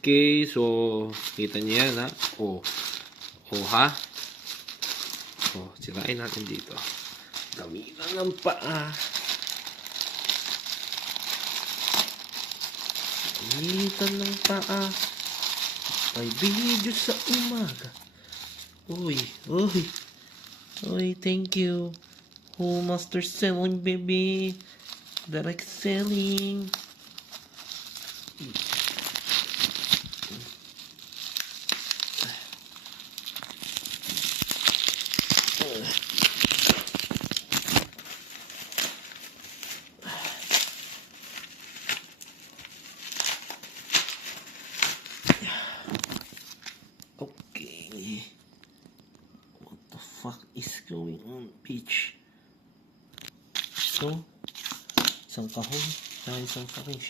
Okay, so kita niyo yan, ha? Oh, ha? Oh, sirain natin dito. Gamitan ng paa. Gamitan ng paa. May video sa umaga. Uy, thank you. Oh, master selling, baby. Direct selling. Okay. What the fuck is going on, bitch? So, isang kahon. Isang fucking shit.